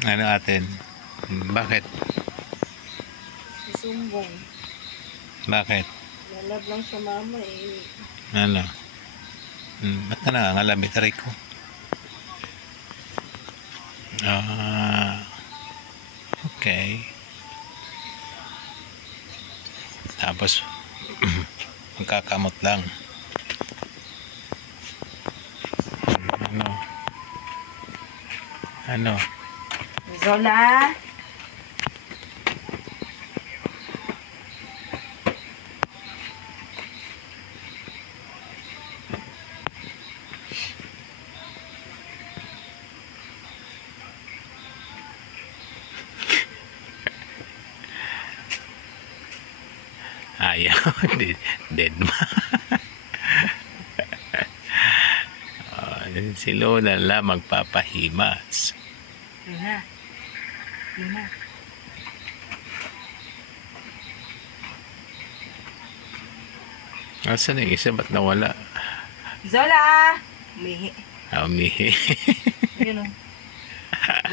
Ano atin? Bakit? Sumbong. Bakit? Lalab lang siya mama eh. Ano? Ba't ka nangangalabit aray ko? Okay. Tapos magkakamot lang. Ano? Zola! Ayaw. Dead ma. Si Lola lang magpapahimas. Luna. Luna. Asan yung isa? Ba't nawala? Zola! Umihi. Umihi. Yun o.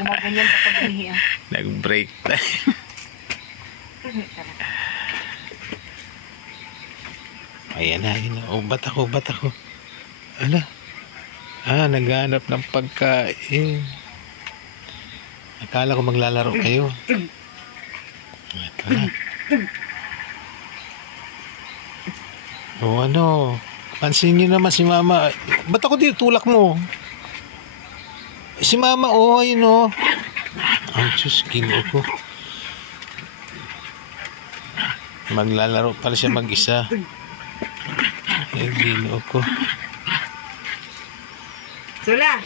Gumaganyan kapag umihi ah. Nag-break time. Ayan na, ayan na. Oh, ba't ako? Ala? Naghanap ng pagkain. Akala ko maglalaro kayo. Ito na. Ano? Pansin nyo naman si mama. Ba't ako dito tulak mo? Si mama, ayun Ang Diyos, ginoo ko. Maglalaro pala siya mag-isa. Ginoo ko. Zola!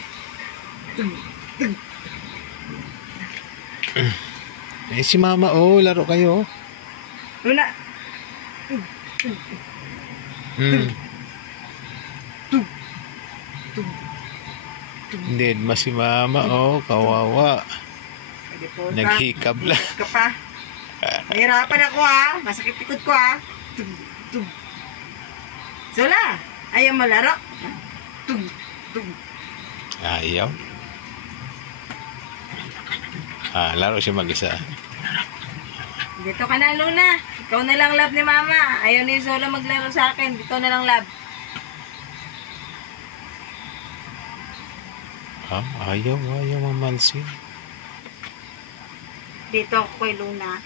Si mama, laro kayo. Luna! Dead ma si mama, kawawa. Naghikab lang. Ka pa. Nahirapan ako masakit likod ko Zola! Ayaw mo laro? Ayaw. Laro siya mag-isa. Dito ka na, Luna. Ikaw na lang love ni mama. Ayaw ni Zola maglaro sa akin. Dito na lang love. Ayaw mamansin. Dito ako kay Luna.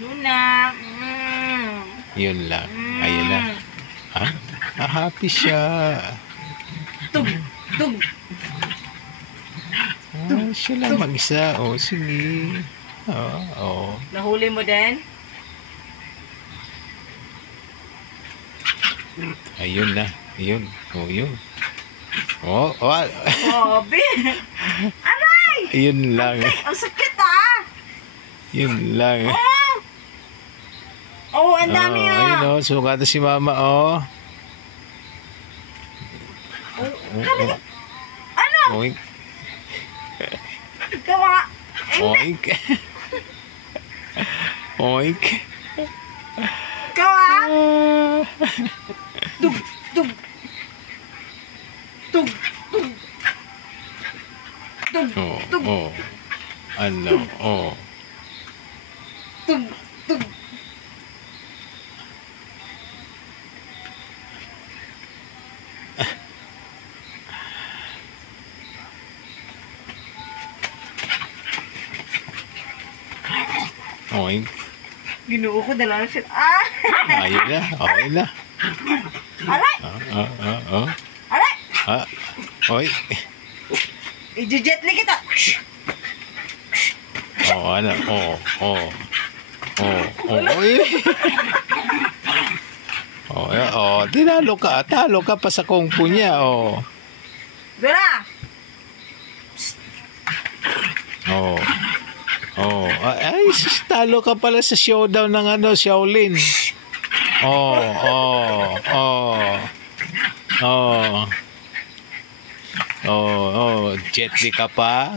Luna. Yun lang. Ayun na. Happy siya. Tug. Siya lang mag-isa. Sige. Nahuli mo din? Ayun na. Yun. Yun. Be. Aray! Yun lang. Ang sakit Yun lang. Ang dami ayun sumukata si mama Ano? Oink. Ikaw Oink. Oink. Ikaw Tug. Ano? Tug. Oink. Ginoo ko, dala na siya. Ayun na. Okay na. Aray! Aray! Oy. I-jetli kita. Ano? Talo ka pa sa kungpo niya, Zola! Ay, talo ka pala sa showdown ng Shaolin. Jet Li ka pa.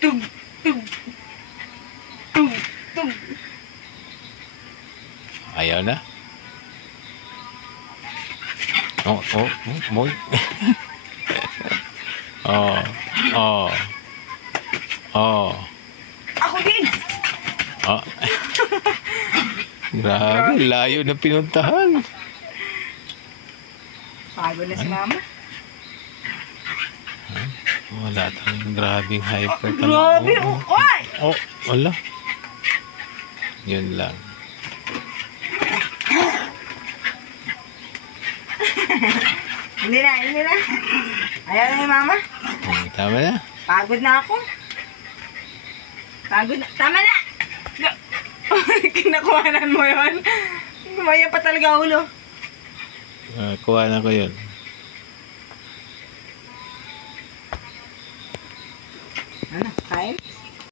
Tug. Ayaw na. Oh, oh, moy. Oh, oh. Oh. Ako din! Ah. Grabe, layo na pinuntahan. Pagod na si mama. Wala talagang grabing hyper talaga. Grabe! Oh, oy! Oh, wala. Yun lang. Hindi na, hindi na. Ayaw na ni mama. Tama na. Pagod na ako. Pagod na. Tama na! Kinakuhanan mo yun. Kumaya pa talaga ulo. Kuha na ko yun. Ano? Kain?